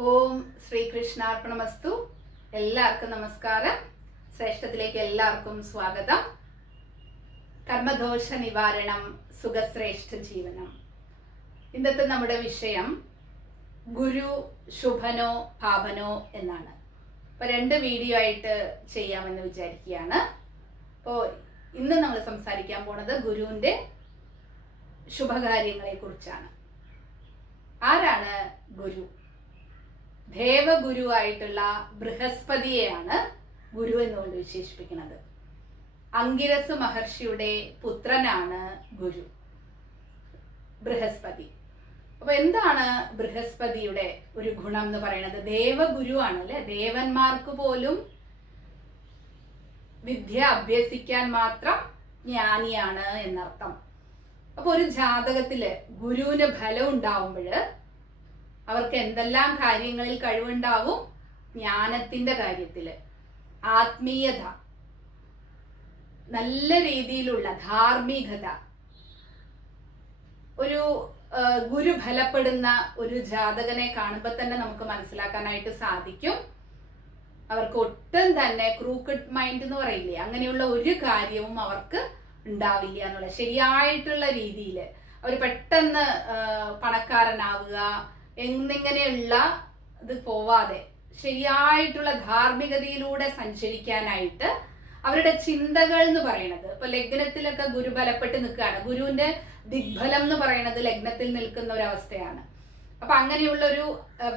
ഓം ശ്രീകൃഷ്ണാർപ്പണമസ്തു. എല്ലാവർക്കും നമസ്കാരം. ശ്രേഷ്ഠത്തിലേക്ക് എല്ലാവർക്കും സ്വാഗതം. കർമ്മദോഷ നിവാരണം, സുഖശ്രേഷ്ഠ ജീവനം. ഇന്നത്തെ നമ്മുടെ വിഷയം ഗുരു ശുഭനോ പാപനോ എന്നാണ്. അപ്പോൾ 2 വീഡിയോ ആയിട്ട് ചെയ്യാമെന്ന് വിചാരിക്കുകയാണ്. അപ്പോൾ ഇന്ന് നമ്മൾ സംസാരിക്കാൻ പോണത് ഗുരുവിൻ്റെ ശുഭകാര്യങ്ങളെ കുറിച്ചാണ്. ആരാണ് ഗുരു? ദേവഗുരുവായിട്ടുള്ള ബൃഹസ്പതിയെയാണ് ഗുരു എന്നുകൊണ്ട് വിശേഷിപ്പിക്കുന്നത്. അങ്കിരസ് മഹർഷിയുടെ പുത്രനാണ് ഗുരു, ബൃഹസ്പതി. അപ്പൊ എന്താണ് ബൃഹസ്പതിയുടെ ഒരു ഗുണം എന്ന് പറയുന്നത്? ദേവഗുരുവാണ് അല്ലെ, ദേവന്മാർക്ക് പോലും വിദ്യ അഭ്യസിക്കാൻ മാത്രം ജ്ഞാനിയാണ് എന്നർത്ഥം. അപ്പൊ ഒരു ജാതകത്തില് ഗുരുവിന് ഫലം ഉണ്ടാവുമ്പോൾ അവർക്ക് എന്തെല്ലാം കാര്യങ്ങളിൽ കഴിവുണ്ടാവും? ജ്ഞാനത്തിന്റെ കാര്യത്തില്, ആത്മീയത, നല്ല രീതിയിലുള്ള ധാർമ്മികത. ഒരു ഗുരു ഫലപ്പെടുന്ന ഒരു ജാതകനെ കാണുമ്പോൾ തന്നെ നമുക്ക് മനസ്സിലാക്കാനായിട്ട് സാധിക്കും അവർക്ക് ഒട്ടും തന്നെ ക്രൂക്കഡ് മൈൻഡ് എന്ന് പറയില്ലേ, അങ്ങനെയുള്ള ഒരു കാര്യവും അവർക്ക് ഉണ്ടാവില്ല എന്നുള്ള ശരിയായിട്ടുള്ള രീതിയിൽ അവർ പെട്ടെന്ന് പണക്കാരനാവുക എന്നിങ്ങനെയുള്ള ഇത് പോവാതെ ശരിയായിട്ടുള്ള ധാർമ്മികതയിലൂടെ സഞ്ചരിക്കാനായിട്ട് അവരുടെ ചിന്തകൾ എന്ന് പറയുന്നത്, ഇപ്പൊ ലഗ്നത്തിലൊക്കെ ഗുരു ബലപ്പെട്ട് നിൽക്കുകയാണ്. ഗുരുവിന്റെ ദിഗ്ബലം എന്ന് പറയുന്നത് ലഗ്നത്തിൽ നിൽക്കുന്ന ഒരു അവസ്ഥയാണ്. അപ്പൊ അങ്ങനെയുള്ള ഒരു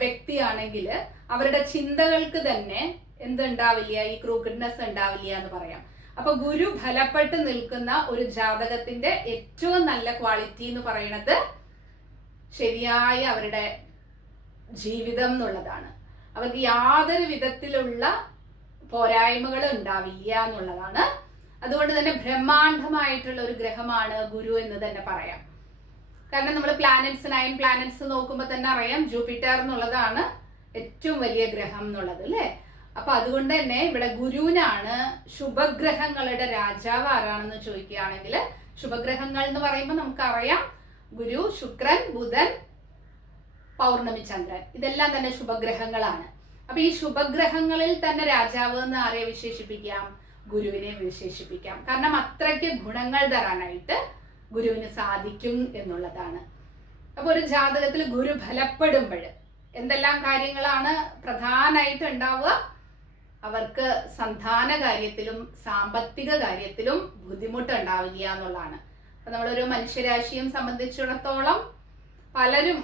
വ്യക്തിയാണെങ്കിൽ അവരുടെ ചിന്തകൾക്ക് തന്നെ എന്തുണ്ടാവില്ല, ഈ ക്രൂക്കഡ്നെസ് ഉണ്ടാവില്ല എന്ന് പറയാം. അപ്പൊ ഗുരു ഫലപ്പെട്ട് നിൽക്കുന്ന ഒരു ജാതകത്തിന്റെ ഏറ്റവും നല്ല ക്വാളിറ്റി എന്ന് പറയുന്നത് ശരിയായ അവരുടെ ജീവിതം എന്നുള്ളതാണ്. അവർക്ക് യാതൊരു വിധത്തിലുള്ള പോരായ്മകളും ഉണ്ടാവില്ല എന്നുള്ളതാണ്. അതുകൊണ്ട് തന്നെ ബ്രഹ്മാണ്ഡമായിട്ടുള്ള ഒരു ഗ്രഹമാണ് ഗുരു എന്ന് തന്നെ പറയാം. കാരണം നമ്മൾ 9 പ്ലാനറ്റ്സ് നോക്കുമ്പോൾ തന്നെ അറിയാം ജൂപ്പിറ്റർ എന്നുള്ളതാണ് ഏറ്റവും വലിയ ഗ്രഹം എന്നുള്ളത് അല്ലേ. അപ്പൊ അതുകൊണ്ട് തന്നെ ഇവിടെ ഗുരുവിനാണ് ശുഭഗ്രഹങ്ങളുടെ രാജാവ്. ആരാണെന്ന് ചോദിക്കുകയാണെങ്കിൽ ശുഭഗ്രഹങ്ങൾ എന്ന് പറയുമ്പോൾ നമുക്കറിയാം ഗുരു, ശുക്രൻ, ബുധൻ, പൗർണമി, ചന്ദ്രൻ, ഇതെല്ലാം തന്നെ ശുഭഗ്രഹങ്ങളാണ്. അപ്പൊ ഈ ശുഭഗ്രഹങ്ങളിൽ തന്നെ രാജാവ് എന്ന് ആരെ വിശേഷിപ്പിക്കാം? ഗുരുവിനെ വിശേഷിപ്പിക്കാം. കാരണം അത്രയ്ക്ക് ഗുണങ്ങൾ തരാനായിട്ട് ഗുരുവിന് സാധിക്കും എന്നുള്ളതാണ്. അപ്പൊ ഒരു ജാതകത്തിൽ ഗുരു ഫലപ്പെടുമ്പോൾ എന്തെല്ലാം കാര്യങ്ങളാണ് പ്രധാനമായിട്ട് ഉണ്ടാവുക? അവർക്ക് സന്താന കാര്യത്തിലും സാമ്പത്തിക കാര്യത്തിലും ബുദ്ധിമുട്ട് ഉണ്ടാവില്ല എന്നുള്ളതാണ്. അപ്പൊ നമ്മളൊരു മനുഷ്യരാശിയും സംബന്ധിച്ചിടത്തോളം പലരും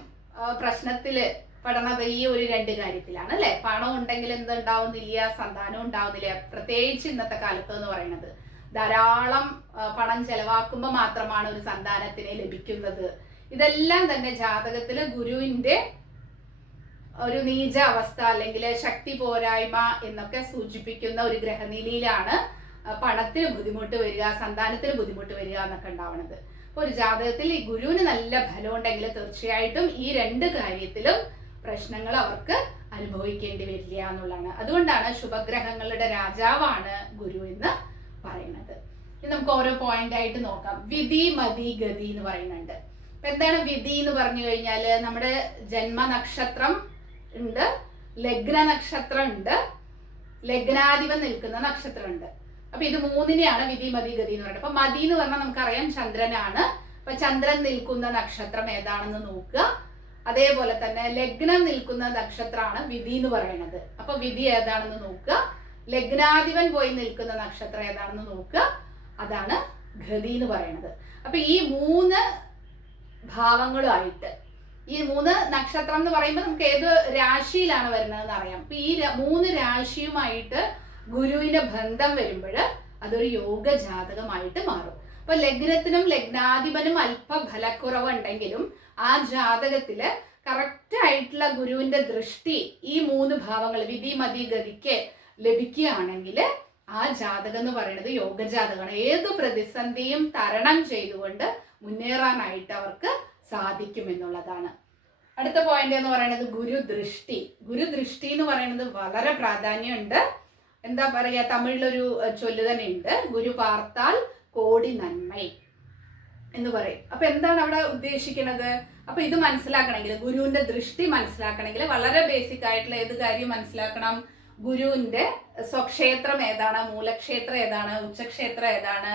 പ്രശ്നത്തില് പെടണത് ഈ ഒരു 2 കാര്യത്തിലാണ് അല്ലെ. പണം ഉണ്ടെങ്കിൽ എന്തുണ്ടാവുന്നില്ല, സന്താനം ഉണ്ടാവുന്നില്ല. പ്രത്യേകിച്ച് ഇന്നത്തെ കാലത്ത് എന്ന് പറയുന്നത് ധാരാളം പണം ചെലവാക്കുമ്പോൾ മാത്രമാണ് ഒരു സന്താനത്തിനെ ലഭിക്കുന്നത്. ഇതെല്ലാം തന്നെ ജാതകത്തില് ഗുരുവിന്റെ ഒരു നീച അവസ്ഥ അല്ലെങ്കിൽ ശക്തി പോരായ്മ എന്നൊക്കെ സൂചിപ്പിക്കുന്ന ഒരു ഗ്രഹനിലയിലാണ് പണത്തിന് ബുദ്ധിമുട്ട് വരിക, സന്താനത്തിന് ബുദ്ധിമുട്ട് വരിക എന്നൊക്കെ ഉണ്ടാവുന്നത്. അപ്പോൾ ഒരു ജാതകത്തിൽ ഈ ഗുരുവിന് നല്ല ഫലം ഉണ്ടെങ്കിൽ തീർച്ചയായിട്ടും ഈ 2 കാര്യത്തിലും പ്രശ്നങ്ങൾ അവർക്ക് അനുഭവിക്കേണ്ടി വരില്ല എന്നുള്ളതാണ്. അതുകൊണ്ടാണ് ശുഭഗ്രഹങ്ങളുടെ രാജാവാണ് ഗുരു എന്ന് പറയുന്നത്. ഇനി നമുക്ക് ഓരോ പോയിന്റ് ആയിട്ട് നോക്കാം. വിധി, മതി, ഗതി എന്ന് പറയുന്നുണ്ട്. അപ്പൊ എന്താണ് വിധി എന്ന് പറഞ്ഞു കഴിഞ്ഞാൽ നമ്മുടെ ജന്മനക്ഷത്രം ഉണ്ട്, ലഗ്ന നക്ഷത്രം ഉണ്ട്, ലഗ്നാധിപൻ നിൽക്കുന്ന നക്ഷത്രം ഉണ്ട്. അപ്പൊ ഇത് 3നെയാണ് വിധി, മതി, ഗതി എന്ന് പറയുന്നത്. അപ്പൊ മതി എന്ന് പറഞ്ഞാൽ നമുക്കറിയാം ചന്ദ്രനാണ്. അപ്പൊ ചന്ദ്രൻ നിൽക്കുന്ന നക്ഷത്രം ഏതാണെന്ന് നോക്കുക. അതേപോലെ തന്നെ ലഗ്നം നിൽക്കുന്ന നക്ഷത്രമാണ് വിധി എന്ന് പറയുന്നത്. അപ്പൊ വിധി ഏതാണെന്ന് നോക്കുക. ലഗ്നാധിപൻ പോയി നിൽക്കുന്ന നക്ഷത്രം ഏതാണെന്ന് നോക്കുക. അതാണ് ഗതി എന്ന് പറയുന്നത്. അപ്പൊ ഈ 3 ഭാവങ്ങളുമായിട്ട്, ഈ 3 നക്ഷത്രം എന്ന് പറയുമ്പോൾ നമുക്ക് ഏത് രാശിയിലാണ് വരുന്നതെന്ന് അറിയാം. അപ്പൊ ഈ 3 രാശിയുമായിട്ട് ഗുരുവിന്റെ ബന്ധം വരുമ്പോൾ അതൊരു യോഗ ജാതകമായിട്ട് മാറും. അപ്പൊ ലഗ്നത്തിനും ലഗ്നാധിപനും അല്പ ഫലക്കുറവുണ്ടെങ്കിലും ആ ജാതകത്തില് കറക്റ്റ് ആയിട്ടുള്ള ഗുരുവിന്റെ ദൃഷ്ടി ഈ 3 ഭാവങ്ങൾ വിധി, മതി, ഗതിക്ക് ലഭിക്കുകയാണെങ്കിൽ ആ ജാതകം എന്ന് പറയുന്നത് യോഗ ജാതകമാണ്. ഏത് പ്രതിസന്ധിയും തരണം ചെയ്തുകൊണ്ട് മുന്നേറാനായിട്ട് അവർക്ക് സാധിക്കും എന്നുള്ളതാണ്. അടുത്ത പോയിന്റ് എന്ന് പറയുന്നത് ഗുരുദൃഷ്ടി. ഗുരുദൃഷ്ടി എന്ന് പറയുന്നത് വളരെ പ്രാധാന്യമുണ്ട്. എന്താ പറയാ, തമിഴിലൊരു ചൊല്ല് തന്നെ ഉണ്ട്, ഗുരു പാർത്താൽ കോടി നന്മ. എന്ന് പറയും. അപ്പൊ എന്താണ് അവിടെ ഉദ്ദേശിക്കുന്നത്? അപ്പൊ ഇത് മനസ്സിലാക്കണമെങ്കിൽ, ഗുരുവിന്റെ ദൃഷ്ടി മനസ്സിലാക്കണമെങ്കിൽ വളരെ ബേസിക് ആയിട്ടുള്ള ഏത് കാര്യം മനസ്സിലാക്കണം? ഗുരുവിന്റെ സ്വക്ഷേത്രം ഏതാണ്, മൂലക്ഷേത്രം ഏതാണ്, ഉച്ചക്ഷേത്രം ഏതാണ്,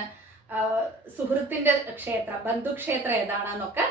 സുഹൃത്തിന്റെ ക്ഷേത്രം, ബന്ധുക്ഷേത്രം ഏതാണ് എന്നൊക്കെ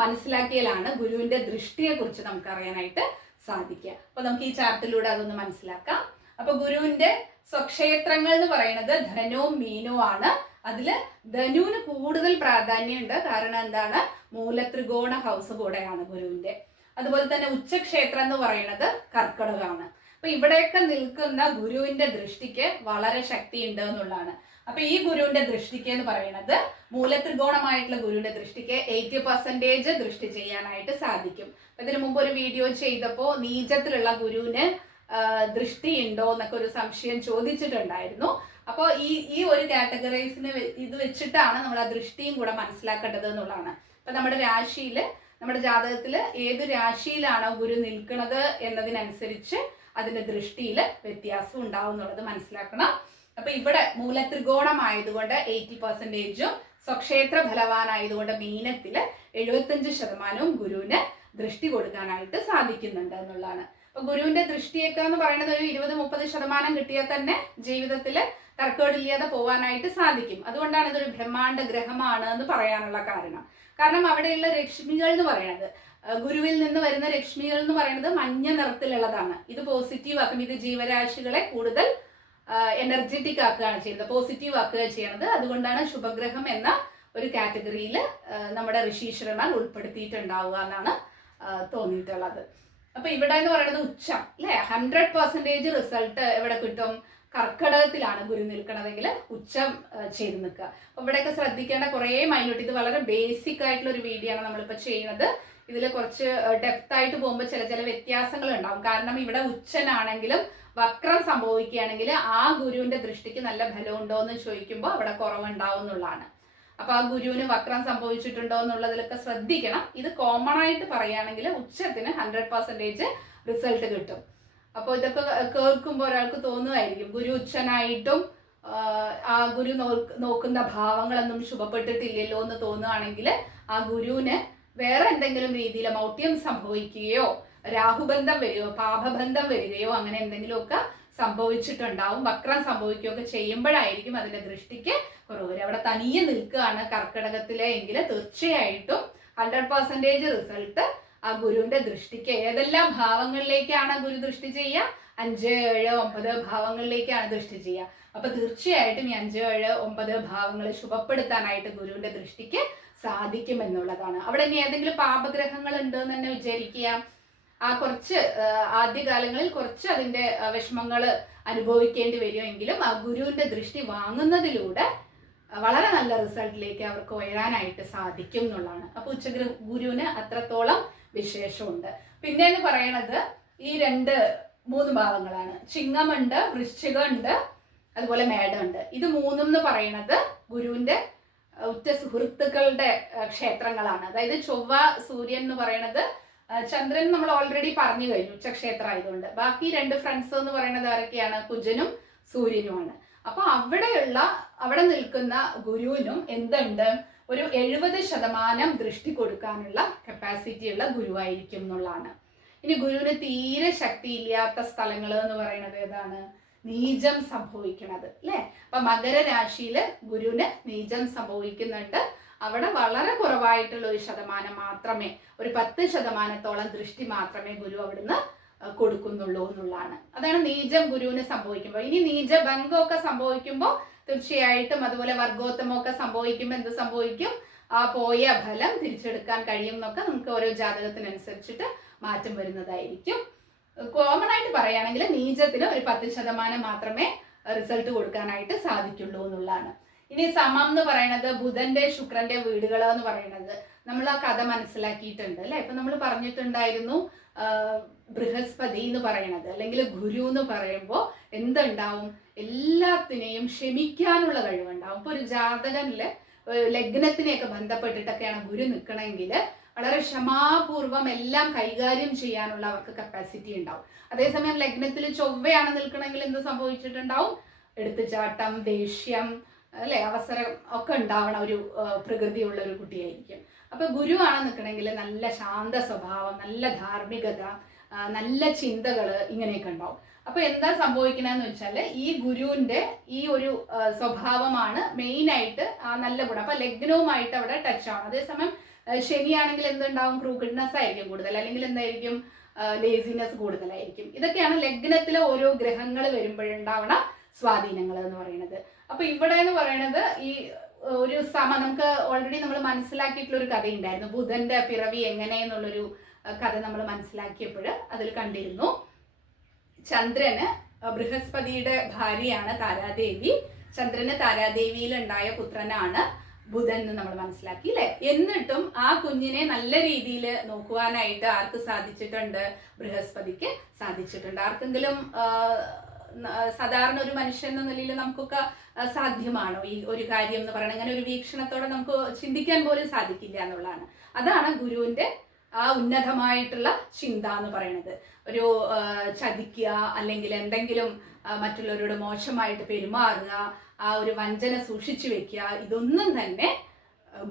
മനസ്സിലാക്കിയാലാണ് ഗുരുവിന്റെ ദൃഷ്ടിയെ കുറിച്ച് നമുക്ക് അറിയാനായിട്ട് സാധിക്കുക. അപ്പൊ നമുക്ക് ഈ ചാർട്ടിലൂടെ അതൊന്ന് മനസ്സിലാക്കാം. അപ്പൊ ഗുരുവിന്റെ സ്വക്ഷേത്രങ്ങൾ എന്ന് പറയുന്നത് ധനുവും മീനവും ആണ്. അതില് ധനുവിന് കൂടുതൽ പ്രാധാന്യമുണ്ട്. കാരണം എന്താണ്? മൂലത്രികോണ ഹൗസ് കൂടെയാണ് ഗുരുവിന്റെ. അതുപോലെ തന്നെ ഉച്ചക്ഷേത്രം എന്ന് പറയുന്നത് കർക്കിടകമാണ്. അപ്പൊ ഇവിടെയൊക്കെ നിൽക്കുന്ന ഗുരുവിന്റെ ദൃഷ്ടിക്ക് വളരെ ശക്തി ഉണ്ട് എന്നുള്ളതാണ്. അപ്പൊ ഈ ഗുരുവിന്റെ ദൃഷ്ടിക്ക് എന്ന് പറയുന്നത് മൂലത്രികോണമായിട്ടുള്ള ഗുരുവിന്റെ ദൃഷ്ടിക്ക് 80% ദൃഷ്ടി ചെയ്യാനായിട്ട് സാധിക്കും. അപ്പൊ ഇതിനു മുമ്പ് ഒരു വീഡിയോ ചെയ്തപ്പോൾ നീചത്തിലുള്ള ഗുരുവിന് ദൃഷ്ടി ഉണ്ടോ എന്നൊക്കെ ഒരു സംശയം ചോദിച്ചിട്ടുണ്ടായിരുന്നു. അപ്പോൾ ഈ ഒരു കാറ്റഗറൈസിന് ഇത് വെച്ചിട്ടാണ് നമ്മൾ ആ ദൃഷ്ടിയും കൂടെ മനസ്സിലാക്കേണ്ടത് എന്നുള്ളതാണ്. അപ്പൊ നമ്മുടെ രാശിയിൽ, നമ്മുടെ ജാതകത്തിൽ ഏത് രാശിയിലാണോ ഗുരു നിൽക്കുന്നത് എന്നതിനനുസരിച്ച് അതിന്റെ ദൃഷ്ടിയിൽ വ്യത്യാസം ഉണ്ടാവും എന്നുള്ളത് മനസ്സിലാക്കണം. അപ്പൊ ഇവിടെ മൂലത്രികോണമായതുകൊണ്ട് 80%, സ്വക്ഷേത്ര ഫലവാനായതുകൊണ്ട് മീനത്തില് 75% ഗുരുവിന് ദൃഷ്ടി കൊടുക്കാനായിട്ട് സാധിക്കുന്നുണ്ട് എന്നുള്ളതാണ്. അപ്പൊ ഗുരുവിന്റെ ദൃഷ്ടിയൊക്കെ എന്ന് പറയുന്നത് ഒരു 20-30% കിട്ടിയാൽ തന്നെ ജീവിതത്തില് തർക്കേടില്ലാതെ പോവാനായിട്ട് സാധിക്കും. അതുകൊണ്ടാണ് ഇതൊരു ബ്രഹ്മാണ്ഡ ഗ്രഹമാണ് എന്ന് പറയാനുള്ള കാരണം. കാരണം അവിടെയുള്ള രശ്മികൾ എന്ന് പറയുന്നത്, ഗുരുവിൽ നിന്ന് വരുന്ന രശ്മികൾ എന്ന് പറയുന്നത് മഞ്ഞ നിറത്തിലുള്ളതാണ്. ഇത് പോസിറ്റീവ് ആക്കും. ഇത് ജീവരാശികളെ കൂടുതൽ എനർജറ്റിക് ആക്കുകയാണ് ചെയ്യുന്നത്, പോസിറ്റീവ് ആക്കുകയാണ് ചെയ്യുന്നത്. അതുകൊണ്ടാണ് ശുഭഗ്രഹം എന്ന ഒരു കാറ്റഗറിയിൽ നമ്മുടെ ഋഷീശ്വരന്മാർ ഉൾപ്പെടുത്തിയിട്ടുണ്ടാവുക എന്നാണ് തോന്നിയിട്ടുള്ളത്. അപ്പൊ ഇവിടെ എന്ന് പറയുന്നത് ഉച്ചം അല്ലെ, 100% റിസൾട്ട് എവിടെ കിട്ടും? കർക്കിടകത്തിലാണ് ഗുരു നിൽക്കണതെങ്കിൽ ഉച്ചം ചെയ്ത് നിൽക്കുക. അപ്പൊ ഇവിടെയൊക്കെ ശ്രദ്ധിക്കേണ്ട കുറേ മൈന്യൂട്ട്, ഇത് വളരെ ബേസിക് ആയിട്ടുള്ള ഒരു വീഡിയോ ആണ് നമ്മളിപ്പോൾ ചെയ്യുന്നത്. ഇതിൽ കുറച്ച് ഡെപ്ത് ആയിട്ട് പോകുമ്പോൾ ചില വ്യത്യാസങ്ങൾ ഉണ്ടാവും. കാരണം ഇവിടെ ഉച്ചനാണെങ്കിലും വക്രം സംഭവിക്കുകയാണെങ്കിൽ ആ ഗുരുവിന്റെ ദൃഷ്ടിക്ക് നല്ല ഫലമുണ്ടോ എന്ന് ചോദിക്കുമ്പോൾ അവിടെ കുറവുണ്ടാവും എന്നുള്ളതാണ്. അപ്പൊ ആ ഗുരുവിന് വക്രം സംഭവിച്ചിട്ടുണ്ടോ എന്നുള്ളതിലൊക്കെ ശ്രദ്ധിക്കണം. ഇത് കോമൺ ആയിട്ട് പറയുകയാണെങ്കിൽ ഉച്ചത്തിന് 100% റിസൾട്ട് കിട്ടും. അപ്പോൾ ഇതൊക്കെ കേൾക്കുമ്പോൾ ഒരാൾക്ക് തോന്നുമായിരിക്കും ഗുരു ഉച്ചനായിട്ടും ആ ഗുരു നോക്കുന്ന ഭാവങ്ങളൊന്നും ശുഭപ്പെട്ടിട്ടില്ലല്ലോ എന്ന് തോന്നുകയാണെങ്കിൽ ആ ഗുരുവിന് വേറെ എന്തെങ്കിലും രീതിയിൽ മൗഢ്യം സംഭവിക്കുകയോ രാഹുബന്ധം വരികയോ പാപബന്ധം വരികയോ അങ്ങനെ എന്തെങ്കിലുമൊക്കെ സംഭവിച്ചിട്ടുണ്ടാവും. വക്രം സംഭവിക്കുകയോ ഒക്കെ ചെയ്യുമ്പോഴായിരിക്കും അതിന്റെ ദൃഷ്ടിക്ക് കുറവ് വരിക. അവിടെ തനിയെ നിൽക്കുകയാണ് കർക്കിടകത്തിലെ എങ്കിൽ തീർച്ചയായിട്ടും 100% റിസൾട്ട് ആ ഗുരുവിന്റെ ദൃഷ്ടിക്ക്. ഏതെല്ലാം ഭാവങ്ങളിലേക്കാണ് ഗുരു ദൃഷ്ടി ചെയ്യുക? 5, 7, 9 ഭാവങ്ങളിലേക്കാണ് ദൃഷ്ടി ചെയ്യുക. അപ്പൊ തീർച്ചയായിട്ടും ഈ 5, 7, 9 ഭാവങ്ങൾ ശുഭപ്പെടുത്താനായിട്ട് ഗുരുവിന്റെ ദൃഷ്ടിക്ക് സാധിക്കും എന്നുള്ളതാണ്. അവിടെ ഇനി ഏതെങ്കിലും പാപഗ്രഹങ്ങൾ ഉണ്ട് എന്ന് തന്നെ വിചാരിക്കുക. ആ കുറച്ച് ആദ്യകാലങ്ങളിൽ കുറച്ച് അതിന്റെ വിഷമങ്ങൾ അനുഭവിക്കേണ്ടി വരുമെങ്കിലും ആ ഗുരുവിന്റെ ദൃഷ്ടി വാങ്ങുന്നതിലൂടെ വളരെ നല്ല റിസൾട്ടിലേക്ക് അവർക്ക് ഉയരാനായിട്ട് സാധിക്കും എന്നുള്ളതാണ്. അപ്പൊ ഗുരുവിന് അത്രത്തോളം വിശേഷമുണ്ട്. പിന്നെ എന്ന് പറയണത് ഈ 3 ഭാവങ്ങളാണ്. ചിങ്ങമുണ്ട്, വൃശ്ചികമുണ്ട്, അതുപോലെ മേടമുണ്ട്. ഇത് 3 എന്ന് പറയുന്നത് ഗുരുവിന്റെ ഉറ്റ സുഹൃത്തുക്കളുടെ ക്ഷേത്രങ്ങളാണ്. അതായത് ചൊവ്വ, സൂര്യൻ എന്ന് പറയുന്നത്, ചന്ദ്രൻ നമ്മൾ ഓൾറെഡി പറഞ്ഞു കഴിഞ്ഞു ഉച്ചക്ഷേത്രം ആയതുകൊണ്ട്. ബാക്കി 2 ഫ്രണ്ട്സ് എന്ന് പറയുന്നത് ആരൊക്കെയാണ്? കുജനും സൂര്യനുമാണ്. അപ്പൊ അവിടെ നിൽക്കുന്ന ഗുരുവിനും എന്തുണ്ട്? ഒരു 70% ദൃഷ്ടി കൊടുക്കാനുള്ള കപ്പാസിറ്റി ഉള്ള ഗുരുവായിരിക്കും എന്നുള്ളതാണ്. ഇനി ഗുരുവിന് തീരെ ശക്തിയില്ലാത്ത സ്ഥലങ്ങൾ എന്ന് പറയുന്നത് ഏതാണ്? നീചം സംഭവിക്കുന്നത് അല്ലെ. അപ്പൊ മകരരാശിയില് ഗുരുവിന് നീചം സംഭവിക്കുന്നുണ്ട്. അവിടെ വളരെ കുറവായിട്ടുള്ള 1% മാത്രമേ, ഒരു 10%-ഓളം ദൃഷ്ടി മാത്രമേ ഗുരു അവിടുന്ന് കൊടുക്കുന്നുള്ളൂ എന്നുള്ളതാണ്. അതാണ് നീചം ഗുരുവിന് സംഭവിക്കുമ്പോൾ. ഇനി നീചഭംഗമൊക്കെ സംഭവിക്കുമ്പോൾ തീർച്ചയായിട്ടും, അതുപോലെ വർഗോത്തമൊക്കെ സംഭവിക്കുമ്പോൾ എന്ത് സംഭവിക്കും? ആ പോയ ഫലം തിരിച്ചെടുക്കാൻ കഴിയും എന്നൊക്കെ നമുക്ക് ഓരോ ജാതകത്തിനനുസരിച്ചിട്ട് മാറ്റം വരുന്നതായിരിക്കും. കോമൺ ആയിട്ട് പറയുകയാണെങ്കിൽ നീചത്തിന് ഒരു 10% മാത്രമേ റിസൾട്ട് കൊടുക്കാനായിട്ട് സാധിക്കുള്ളൂ എന്നുള്ളതാണ്. ഇനി സമം എന്ന് പറയുന്നത് ബുധന്റെ ശുക്രന്റെ വീടുകൾ എന്ന് പറയുന്നത് നമ്മൾ ആ കഥ മനസ്സിലാക്കിയിട്ടുണ്ട് അല്ലെ. ഇപ്പൊ നമ്മൾ പറഞ്ഞിട്ടുണ്ടായിരുന്നു ബൃഹസ്പതി എന്ന് പറയുന്നത് അല്ലെങ്കിൽ ഗുരു എന്ന് പറയുമ്പോൾ എന്തുണ്ടാവും? എല്ലാത്തിനെയും ക്ഷമിക്കാനുള്ള കഴിവുണ്ടാവും. ഇപ്പൊ ഒരു ജാതകനില് ലഗ്നത്തിനെയൊക്കെ ബന്ധപ്പെട്ടിട്ടൊക്കെയാണ് ഗുരു നിൽക്കണമെങ്കിൽ വളരെ ക്ഷമാപൂർവം എല്ലാം കൈകാര്യം ചെയ്യാനുള്ള അവർക്ക് കപ്പാസിറ്റി ഉണ്ടാവും. അതേസമയം ലഗ്നത്തിൽ ചൊവ്വയാണ് നിൽക്കണമെങ്കിൽ എന്ത് സംഭവിച്ചിട്ടുണ്ടാവും? എടുത്തുചാട്ടം, ദേഷ്യം, അല്ലെ അവസരം ഒക്കെ ഉണ്ടാവണ ഒരു പ്രകൃതിയുള്ള ഒരു കുട്ടിയായിരിക്കും. അപ്പൊ ഗുരു ആണ് നിൽക്കണമെങ്കിൽ നല്ല ശാന്ത സ്വഭാവം, നല്ല ധാർമ്മികത, നല്ല ചിന്തകൾ ഇങ്ങനെയൊക്കെ ഉണ്ടാവും. അപ്പൊ എന്താ സംഭവിക്കണമെന്ന് വെച്ചാൽ ഈ ഗുരുവിന്റെ ഈ ഒരു സ്വഭാവമാണ് മെയിൻ ആയിട്ട് ആ നല്ല ഗുണം. അപ്പൊ ലഗ്നവുമായിട്ട് അവിടെ ടച്ച് ആണ്. അതേസമയം ശനിയാണെങ്കിൽ എന്തുണ്ടാവും, ക്രൂക്കഡ്നെസ് ആയിരിക്കും കൂടുതൽ, അല്ലെങ്കിൽ എന്തായിരിക്കും, ലേസിനെസ് കൂടുതലായിരിക്കും. ഇതൊക്കെയാണ് ലഗ്നത്തിലെ ഓരോ ഗ്രഹങ്ങൾ വരുമ്പോഴുണ്ടാവണ സ്വാധീനങ്ങൾ എന്ന് പറയുന്നത്. അപ്പൊ ഇവിടെ എന്ന് പറയുന്നത് ഈ ഒരു നമുക്ക് ഓൾറെഡി നമ്മൾ മനസ്സിലാക്കിയിട്ടുള്ള ഒരു കഥയുണ്ടായിരുന്നു, ബുധന്റെ പിറവി എങ്ങനെയെന്നുള്ളൊരു കഥ നമ്മൾ മനസ്സിലാക്കിയപ്പോൾ അതിൽ കണ്ടിരുന്നു. ചന്ദ്രന് ബൃഹസ്പതിയുടെ ഭാര്യയാണ് താരാദേവി. ചന്ദ്രന് താരാദേവിയിൽ ഉണ്ടായ പുത്രനാണ് ബുധൻ എന്ന് നമ്മൾ മനസ്സിലാക്കി അല്ലെ. എന്നിട്ടും ആ കുഞ്ഞിനെ നല്ല രീതിയിൽ നോക്കുവാനായിട്ട് ആർക്ക് സാധിച്ചിട്ടുണ്ട്? ബൃഹസ്പതിക്ക് സാധിച്ചിട്ടുണ്ട്. ആർക്കെങ്കിലും സാധാരണ ഒരു മനുഷ്യൻ എന്ന നിലയിൽ നമുക്കൊക്കെ സാധ്യമാണോ ഈ ഒരു കാര്യം എന്ന് പറയുന്നത്? അങ്ങനെ ഒരു വീക്ഷണത്തോടെ നമുക്ക് ചിന്തിക്കാൻ പോലും സാധിക്കില്ല എന്നുള്ളതാണ്. അതാണ് ഗുരുവിന്റെ ആ ഉന്നതമായിട്ടുള്ള ചിന്ത എന്ന് പറയുന്നത്. ഒരു ചതിക്കുക, അല്ലെങ്കിൽ എന്തെങ്കിലും മറ്റുള്ളവരോട് മോശമായിട്ട് പെരുമാറുക, ആ ഒരു വഞ്ചന സൂക്ഷിച്ചു വെക്കുക, ഇതൊന്നും തന്നെ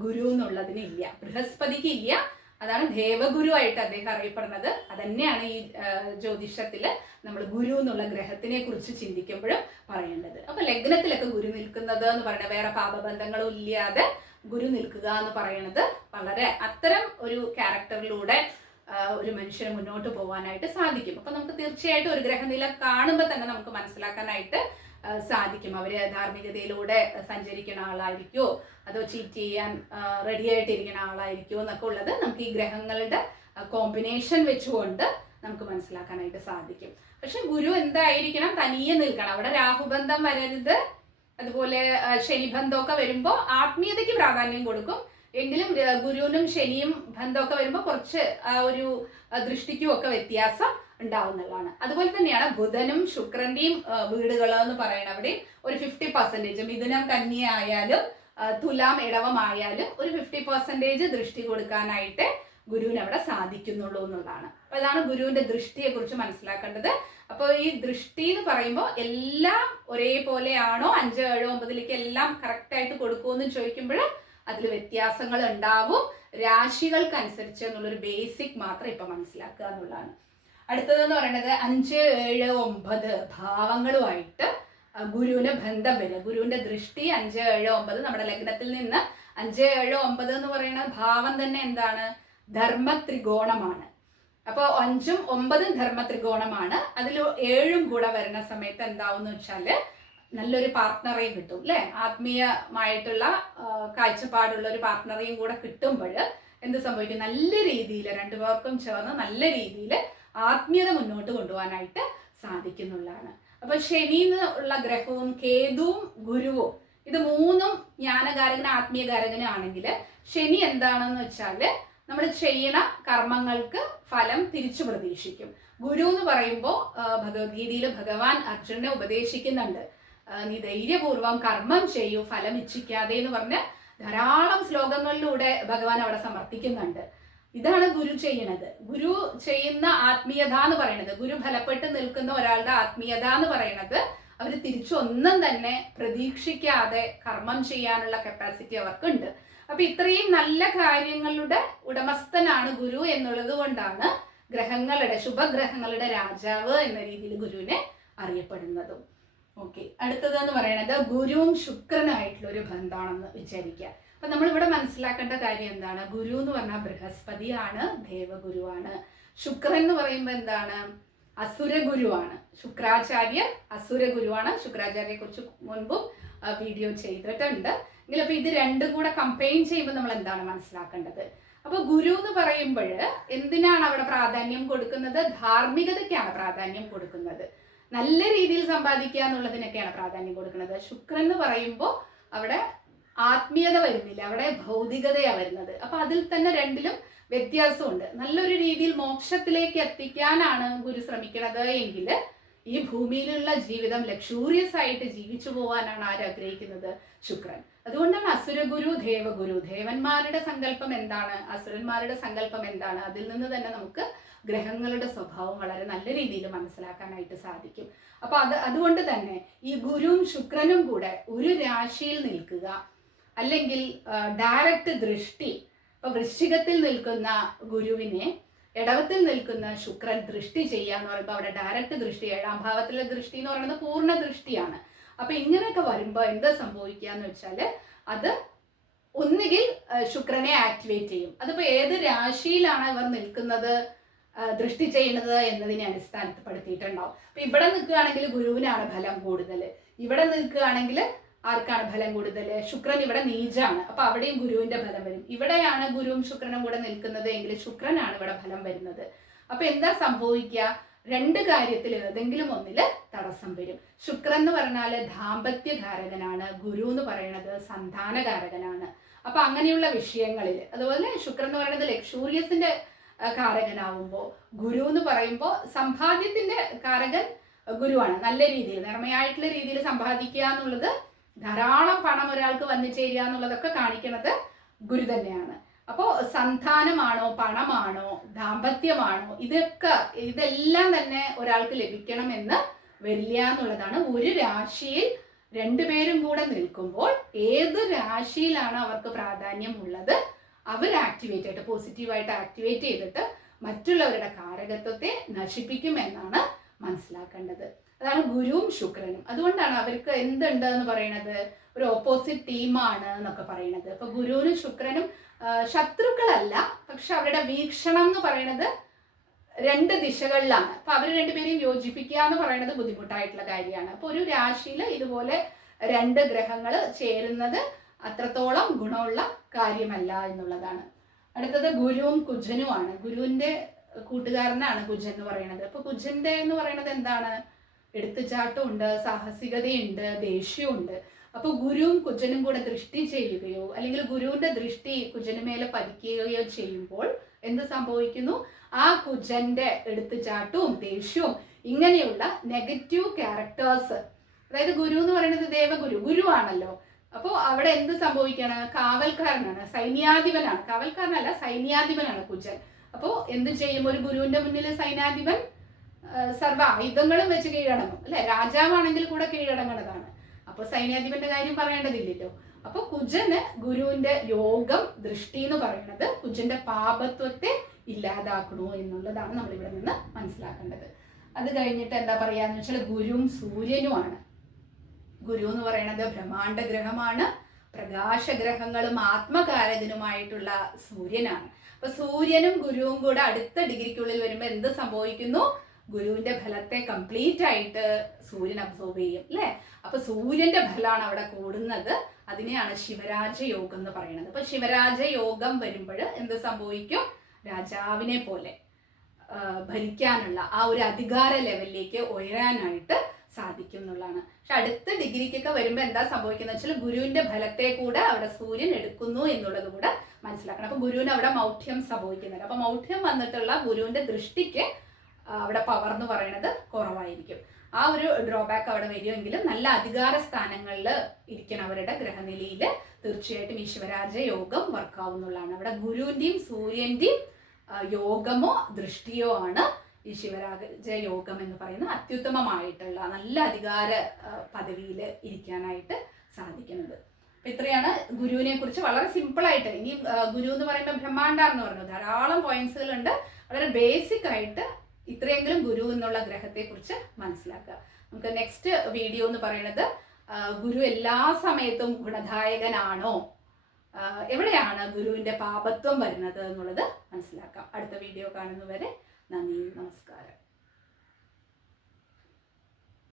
ഗുരു എന്നുള്ളതിനില്ല, ബൃഹസ്പതിക്ക് ഇല്ല. അതാണ് ദേവഗുരുവായിട്ട് അദ്ദേഹം അറിയപ്പെടുന്നത്. അതന്നെയാണ് ഈ ജ്യോതിഷത്തില് നമ്മൾ ഗുരു എന്നുള്ള ഗ്രഹത്തിനെ കുറിച്ച് ചിന്തിക്കുമ്പോഴും പറയേണ്ടത്. അപ്പൊ ലഗ്നത്തിലൊക്കെ ഗുരു നിൽക്കുന്നത് എന്ന് പറയുന്നത്, വേറെ പാപബന്ധങ്ങളും ഇല്ലാതെ ഗുരു നിൽക്കുക എന്ന് പറയുന്നത് വളരെ അത്തരം ഒരു ക്യാരക്ടറിലൂടെ ഒരു മനുഷ്യന് മുന്നോട്ട് പോകാനായിട്ട് സാധിക്കും. അപ്പൊ നമുക്ക് തീർച്ചയായിട്ടും ഒരു ഗ്രഹനില കാണുമ്പോൾ തന്നെ നമുക്ക് മനസ്സിലാക്കാനായിട്ട് സാധിക്കും അവര് ധാർമ്മികതയിലൂടെ സഞ്ചരിക്കുന്ന ആളായിരിക്കോ അതോ ചീറ്റ് ചെയ്യാൻ റെഡി ആയിട്ടിരിക്കുന്ന ആളായിരിക്കോ എന്നൊക്കെ ഉള്ളത് നമുക്ക് ഈ ഗ്രഹങ്ങളുടെ കോമ്പിനേഷൻ വെച്ചുകൊണ്ട് നമുക്ക് മനസ്സിലാക്കാനായിട്ട് സാധിക്കും. പക്ഷെ ഗുരു എന്തായിരിക്കണം? തനിയെ നിൽക്കണം. അവിടെ രാഹുബന്ധം വരരുത്, അതുപോലെ ശനിബന്ധമൊക്കെ വരുമ്പോൾ ആത്മീയതയ്ക്ക് പ്രാധാന്യം കൊടുക്കും. എങ്കിലും ഗുരുവിനും ശനിയും ബന്ധമൊക്കെ വരുമ്പോൾ കുറച്ച് ഒരു ദൃഷ്ടിക്കും ഒക്കെ വ്യത്യാസം ഉണ്ടാവുന്നതാണ്. അതുപോലെ തന്നെയാണ് ബുധനും ശുക്രന്റെയും വീടുകൾ എന്ന് പറയുന്നത്. അവിടെ ഒരു 50%, മിഥുനം കന്നി ആയാലും തുലാം ഇടവമായാലും ഒരു 50% ദൃഷ്ടി കൊടുക്കാനായിട്ട് ഗുരുവിന് അവിടെ സാധിക്കുന്നുള്ളൂ എന്നുള്ളതാണ്. അപ്പൊ അതാണ് ഗുരുവിന്റെ ദൃഷ്ടിയെ കുറിച്ച് മനസ്സിലാക്കേണ്ടത്. അപ്പോൾ ഈ ദൃഷ്ടി എന്ന് പറയുമ്പോൾ എല്ലാം ഒരേപോലെയാണോ, 5, 7, 9 എല്ലാം കറക്റ്റായിട്ട് കൊടുക്കുമെന്ന് ചോദിക്കുമ്പോൾ അതിൽ വ്യത്യാസങ്ങൾ ഉണ്ടാവും. രാശികൾക്കനുസരിച്ച് എന്നുള്ളൊരു ബേസിക് മാത്രം ഇപ്പൊ മനസ്സിലാക്കുക എന്നുള്ളതാണ്. അടുത്തതെന്ന് പറയുന്നത് 5, 7, 9 ഭാവങ്ങളുമായിട്ട് ഗുരുവിന് ബന്ധം വരിക. ഗുരുവിന്റെ ദൃഷ്ടി 5, 7, 9 നമ്മുടെ ലഗ്നത്തിൽ നിന്ന് 5, 7, 9 എന്ന് പറയുന്ന ഭാവം തന്നെ എന്താണ്? ധർമ്മത്രികോണമാണ്. അപ്പോൾ 5ഉം 9ഉം ധർമ്മത്രികോണമാണ്. അതിൽ 7ഉം കൂടെ വരുന്ന സമയത്ത് എന്താവെന്ന് വെച്ചാല് നല്ലൊരു പാർട്ട്ണറേയും കിട്ടും അല്ലെ. ആത്മീയമായിട്ടുള്ള കാഴ്ചപ്പാടുള്ള ഒരു പാർട്ട്ണറേയും കൂടെ കിട്ടുമ്പോൾ എന്ത് സംഭവിക്കും? നല്ല രീതിയിൽ രണ്ടുപേർക്കും ചേർന്ന് നല്ല രീതിയിൽ ആത്മീയത മുന്നോട്ട് കൊണ്ടുപോകാനായിട്ട് സാധിക്കുന്നുള്ളതാണ്. അപ്പൊ ശനി ഉള്ള ഗ്രഹവും കേതുവും ഗുരുവും ഇത് മൂന്നും ജ്ഞാനകാരകനും ആത്മീയകാരകനും ആണെങ്കിൽ ശനി എന്താണെന്ന് വെച്ചാല് നമ്മൾ ചെയ്യണ കർമ്മങ്ങൾക്ക് ഫലം തിരിച്ചു പ്രതീക്ഷിക്കും. ഗുരു എന്ന് പറയുമ്പോൾ ഭഗവത്ഗീതയിൽ ഭഗവാൻ അർജുനനെ ഉപദേശിക്കുന്നുണ്ട്, നീ ധൈര്യപൂർവം കർമ്മം ചെയ്യൂ ഫലം ഇച്ഛിക്കാതെ എന്ന് പറഞ്ഞ് ധാരാളം ശ്ലോകങ്ങളിലൂടെ ഭഗവാൻ അവിടെ സമർത്ഥിക്കുന്നുണ്ട്. ഇതാണ് ഗുരു ചെയ്യണത്. ഗുരു ചെയ്യുന്ന ആത്മീയത എന്ന് പറയുന്നത്, ഗുരു ഫലപ്പെട്ട് നിൽക്കുന്ന ഒരാളുടെ ആത്മീയത എന്ന് പറയുന്നത് അവർ തിരിച്ചൊന്നും തന്നെ പ്രതീക്ഷിക്കാതെ കർമ്മം ചെയ്യാനുള്ള കപ്പാസിറ്റി അവർക്കുണ്ട്. അപ്പൊ ഇത്രയും നല്ല കാര്യങ്ങളുടെ ഉടമസ്ഥനാണ് ഗുരു എന്നുള്ളത് കൊണ്ടാണ് ഗ്രഹങ്ങളുടെ ശുഭഗ്രഹങ്ങളുടെ രാജാവ് എന്ന രീതിയിൽ ഗുരുവിനെ അറിയപ്പെടുന്നതും. ഓക്കെ, അടുത്തതെന്ന് പറയുന്നത് ഗുരുവും ശുക്രനായിട്ടുള്ള ഒരു ബന്ധമാണെന്ന് വിചാരിക്കുക. അപ്പൊ നമ്മൾ ഇവിടെ മനസ്സിലാക്കേണ്ട കാര്യം എന്താണ്? ഗുരു എന്ന് പറഞ്ഞാൽ ബൃഹസ്പതിയാണ്, ദേവഗുരുവാണ്. ശുക്രൻ എന്ന് പറയുമ്പോൾ എന്താണ്? അസുരഗുരുവാണ്. ശുക്രാചാര്യർ അസുരഗുരുവാണ്. ശുക്രാചാര്യരെ കുറിച്ച് മുൻപും വീഡിയോ ചെയ്തിട്ടുണ്ട്. എങ്കിൽ അപ്പൊ ഇത് രണ്ടും കൂടെ കമ്പൈൻ ചെയ്യുമ്പോൾ നമ്മൾ എന്താണ് മനസ്സിലാക്കേണ്ടത്? അപ്പൊ ഗുരു എന്ന് പറയുമ്പോൾ എന്തിനാണ് അവിടെ പ്രാധാന്യം കൊടുക്കുന്നത്? ധാർമ്മികതയ്ക്കാണ് പ്രാധാന്യം കൊടുക്കുന്നത്. നല്ല രീതിയിൽ സമ്പാദിക്കുക എന്നുള്ളതിനൊക്കെയാണ് പ്രാധാന്യം കൊടുക്കുന്നത്. ശുക്രൻ എന്ന് പറയുമ്പോൾ അവിടെ ആത്മീയത വരുന്നില്ല, അവിടെ ഭൗതികതയാണ് വരുന്നത്. അപ്പൊ അതിൽ തന്നെ രണ്ടിലും വ്യത്യാസമുണ്ട്. നല്ലൊരു രീതിയിൽ മോക്ഷത്തിലേക്ക് എത്തിക്കാനാണ് ഗുരു ശ്രമിക്കുന്നത് എങ്കിൽ ഈ ഭൂമിയിലുള്ള ജീവിതം ലക്ഷൂറിയസ് ആയിട്ട് ജീവിച്ചു പോകാനാണ് ആരാഗ്രഹിക്കുന്നത്? ശുക്രൻ. അതുകൊണ്ടാണ് അസുരഗുരു ദേവഗുരു. ദേവന്മാരുടെ സങ്കല്പം എന്താണ്, അസുരന്മാരുടെ സങ്കല്പം എന്താണ്, അതിൽ നിന്ന് തന്നെ നമുക്ക് ഗ്രഹങ്ങളുടെ സ്വഭാവം വളരെ നല്ല രീതിയിൽ മനസ്സിലാക്കാനായിട്ട് സാധിക്കും. അപ്പൊ അതുകൊണ്ട് തന്നെ ഈ ഗുരുവും ശുക്രനും കൂടെ ഒരു രാശിയിൽ നിൽക്കുക, അല്ലെങ്കിൽ ഡയറക്റ്റ് ദൃഷ്ടി, ഇപ്പൊ വൃശ്ചികത്തിൽ നിൽക്കുന്ന ഗുരുവിനെ ഇടവത്തിൽ നിൽക്കുന്ന ശുക്രൻ ദൃഷ്ടി ചെയ്യാന്ന് പറയുമ്പോൾ അവിടെ ഡയറക്റ്റ് ദൃഷ്ടി, 7ാം ഭാവത്തിലെ ദൃഷ്ടി എന്ന് പറയുന്നത് പൂർണ്ണ ദൃഷ്ടിയാണ്. അപ്പൊ ഇങ്ങനെയൊക്കെ വരുമ്പോൾ എന്താ സംഭവിക്കുക എന്ന് വെച്ചാൽ അത് ഒന്നുകിൽ ശുക്രനെ ആക്ടിവേറ്റ് ചെയ്യും. അതിപ്പോ ഏത് രാശിയിലാണ് ഇവർ നിൽക്കുന്നത്, ദൃഷ്ടി ചെയ്യുന്നത് എന്നതിനെ അടിസ്ഥാനപ്പെടുത്തിയിട്ടുണ്ടാവും. അപ്പൊ ഇവിടെ നിൽക്കുകയാണെങ്കിൽ ഗുരുവിനാണ് ഫലം കൂടുതൽ, ഇവിടെ നിൽക്കുകയാണെങ്കിൽ ആർക്കാണ് ഫലം കൂടുതൽ, ശുക്രൻ ഇവിടെ നീചാണ്, അപ്പൊ അവിടെയും ഗുരുവിന്റെ ഫലം വരും. ഇവിടെയാണ് ഗുരുവും ശുക്രനും കൂടെ നിൽക്കുന്നത് എങ്കിൽ ശുക്രനാണ് ഇവിടെ ഫലം വരുന്നത്. അപ്പൊ എന്താ സംഭവിക്കുക, 2 കാര്യത്തിൽ ഏതെങ്കിലും ഒന്നില് തടസ്സം വരും. ശുക്രൻ എന്ന് പറഞ്ഞാൽ ദാമ്പത്യകാരകനാണ്, ഗുരു എന്ന് പറയുന്നത് സന്താനകാരകനാണ്. അപ്പൊ അങ്ങനെയുള്ള വിഷയങ്ങളിൽ, അതുപോലെ ശുക്രൻ എന്ന് പറയുന്നത് ലക്ഷൂറിയസിന്റെ കാരകനാവുമ്പോൾ, ഗുരു എന്ന് പറയുമ്പോൾ സമ്പാദ്യത്തിന്റെ കാരകൻ ഗുരുവാണ്. നല്ല രീതിയിൽ നേർമയായിട്ടുള്ള രീതിയിൽ സമ്പാദിക്കുക എന്നുള്ളത്, ധാരാളം പണം ഒരാൾക്ക് വന്നു ചേരുക എന്നുള്ളതൊക്കെ കാണിക്കുന്നത് ഗുരു തന്നെയാണ്. അപ്പോൾ സന്താനമാണോ, പണമാണോ, ദാമ്പത്യമാണോ, ഇതെല്ലാം തന്നെ ഒരാൾക്ക് ലഭിക്കണമെന്ന് വരില്ല എന്നുള്ളതാണ്. ഒരു രാശിയിൽ 2 പേരും കൂടെ നിൽക്കുമ്പോൾ ഏത് രാശിയിലാണ് അവർക്ക് പ്രാധാന്യം ഉള്ളത്, അവർ ആക്ടിവേറ്റ് ആയിട്ട് പോസിറ്റീവായിട്ട് ആക്ടിവേറ്റ് ചെയ്തിട്ട് മറ്റുള്ളവരുടെ കാരകത്വത്തെ നശിപ്പിക്കുമെന്നാണ് മനസ്സിലാക്കേണ്ടത്. അതാണ് ഗുരുവും ശുക്രനും. അതുകൊണ്ടാണ് അവർക്ക് എന്തുണ്ട് എന്ന് പറയുന്നത്, ഒരു ഓപ്പോസിറ്റ് ടീമാണ് എന്നൊക്കെ പറയുന്നത്. അപ്പൊ ഗുരുവിനും ശുക്രനും ശത്രുക്കളല്ല, പക്ഷെ അവരുടെ വീക്ഷണം എന്ന് പറയുന്നത് 2 ദിശകളിലാണ്. അപ്പൊ അവർ 2 പേരെയും യോജിപ്പിക്കുക എന്ന് പറയുന്നത് ബുദ്ധിമുട്ടായിട്ടുള്ള കാര്യമാണ്. അപ്പൊ ഒരു രാശിയിൽ ഇതുപോലെ 2 ഗ്രഹങ്ങൾ ചേരുന്നത് അത്രത്തോളം ഗുണമുള്ള കാര്യമല്ല എന്നുള്ളതാണ്. അടുത്തത് ഗുരുവും കുജനുമാണ്. ഗുരുവിന്റെ കൂട്ടുകാരനാണ് കുജൻ എന്ന് പറയുന്നത്. അപ്പൊ കുജന്റെ എന്ന് പറയുന്നത് എന്താണ്, എടുത്തുചാട്ടമുണ്ട്, സാഹസികതയുണ്ട്, ദേഷ്യമുണ്ട്. അപ്പൊ ഗുരുവും കുജനും കൂടെ ദൃഷ്ടി ചെയ്യുകയോ അല്ലെങ്കിൽ ഗുരുവിന്റെ ദൃഷ്ടി കുജനുമേലെ പതിക്കുകയോ ചെയ്യുമ്പോൾ എന്ത് സംഭവിക്കുന്നു, ആ കുജന്റെ എടുത്തുചാട്ടവും ദേഷ്യവും ഇങ്ങനെയുള്ള നെഗറ്റീവ് ക്യാരക്ടേഴ്സ്, അതായത് ഗുരു എന്ന് പറയുന്നത് ദേവഗുരു, ഗുരുവാണല്ലോ. അപ്പോൾ അവിടെ എന്ത് സംഭവിക്കാണ്, കാവൽക്കാരനാണ്, സൈന്യാധിപനാണ്, കാവൽക്കാരനല്ല സൈന്യാധിപനാണ് കുജൻ. അപ്പോൾ എന്ത് ചെയ്യും, ഒരു ഗുരുവിന്റെ മുന്നിൽ സൈന്യാധിപൻ സർവ്വ ആയുധങ്ങളും വെച്ച് കീഴടങ്ങും അല്ലെ, രാജാവാണെങ്കിൽ കൂടെ കീഴടങ്ങുന്നതാണ്. അപ്പൊ സൈന്യാധിപന്റെ കാര്യം പറയേണ്ടതില്ലല്ലോ. അപ്പൊ കുജന് ഗുരുവിന്റെ യോഗം ദൃഷ്ടി എന്ന് പറയുന്നത് കുജന്റെ പാപത്വത്തെ ഇല്ലാതാക്കണു എന്നുള്ളതാണ് നമ്മൾ ഇവിടെ നിന്ന് മനസ്സിലാക്കേണ്ടത്. അത് കഴിഞ്ഞിട്ട് എന്താ പറയാന്ന് വെച്ചാൽ ഗുരുവും സൂര്യനുമാണ്. ഗുരു എന്ന് പറയുന്നത് ബ്രഹ്മാണ്ഡ ഗ്രഹമാണ്, പ്രകാശഗ്രഹങ്ങളും ആത്മകാരകനുമായിട്ടുള്ള സൂര്യനാണ്. അപ്പൊ സൂര്യനും ഗുരുവും കൂടെ അടുത്ത ഡിഗ്രിക്കുള്ളിൽ വരുമ്പോൾ എന്ത് സംഭവിക്കുന്നു, ഗുരുവിന്റെ ഫലത്തെ കംപ്ലീറ്റ് ആയിട്ട് സൂര്യൻ അബ്സോർബ് ചെയ്യും അല്ലെ. അപ്പൊ സൂര്യന്റെ ഫലമാണ് അവിടെ കൂടുന്നത്, അതിനെയാണ് ശിവരാജ യോഗം എന്ന് പറയുന്നത്. അപ്പൊ ശിവരാജ യോഗം വരുമ്പോൾ എന്ത് സംഭവിക്കും, രാജാവിനെ പോലെ ഭരിക്കാനുള്ള ആ ഒരു അധികാര ലെവലിലേക്ക് ഉയരാനായിട്ട് സാധിക്കും എന്നുള്ളതാണ്. പക്ഷെ അടുത്ത ഡിഗ്രിക്കൊക്കെ വരുമ്പോൾ എന്താ സംഭവിക്കുന്നത് വെച്ചാൽ ഗുരുവിന്റെ ഫലത്തെ കൂടെ അവിടെ സൂര്യൻ എടുക്കുന്നു എന്നുള്ളത് കൂടെ മനസ്സിലാക്കണം. അപ്പൊ ഗുരുവിന് അവിടെ മൗഢ്യം സംഭവിക്കുന്നുണ്ട്. അപ്പൊ മൗഢ്യം വന്നിട്ടുള്ള ഗുരുവിന്റെ ദൃഷ്ടിക്ക് അവിടെ പവർ എന്ന് പറയുന്നത് കുറവായിരിക്കും. ആ ഒരു ഡ്രോബാക്ക് അവിടെ വരുമെങ്കിലും നല്ല അധികാര സ്ഥാനങ്ങളിൽ ഇരിക്കണവരുടെ ഗ്രഹനിലയിൽ തീർച്ചയായിട്ടും ഈ ശിവരാജ യോഗം വർക്കാവുന്നുള്ളതാണ്. അവിടെ ഗുരുവിന്റെയും സൂര്യന്റെയും യോഗമോ ദൃഷ്ടിയോ ആണ് ഈ ശിവരാജ യോഗം എന്ന് പറയുന്ന അത്യുത്തമമായിട്ടുള്ള നല്ല അധികാര പദവിയിൽ ഇരിക്കാനായിട്ട് സാധിക്കുന്നത്. അപ്പൊ ഇത്രയാണ് ഗുരുവിനെ കുറിച്ച് വളരെ സിമ്പിളായിട്ട്. ഇനി ഗുരു എന്ന് പറയുമ്പോൾ ബ്രഹ്മാണ്ടാന്ന് പറഞ്ഞു, ധാരാളം പോയിന്റ്സുകളുണ്ട്. വളരെ ബേസിക് ആയിട്ട് ഇത്രയെങ്കിലും ഗുരു എന്നുള്ള ഗ്രഹത്തെ കുറിച്ച് മനസ്സിലാക്കുക. നമുക്ക് നെക്സ്റ്റ് വീഡിയോ എന്ന് പറയുന്നത് ഗുരു എല്ലാ സമയത്തും ഗുണദായകനാണോ, എവിടെയാണ് ഗുരുവിന്റെ പാപത്വം വരുന്നത് എന്നുള്ളത് മനസ്സിലാക്കാം. അടുത്ത വീഡിയോ കാണുന്നവരെ നന്ദി.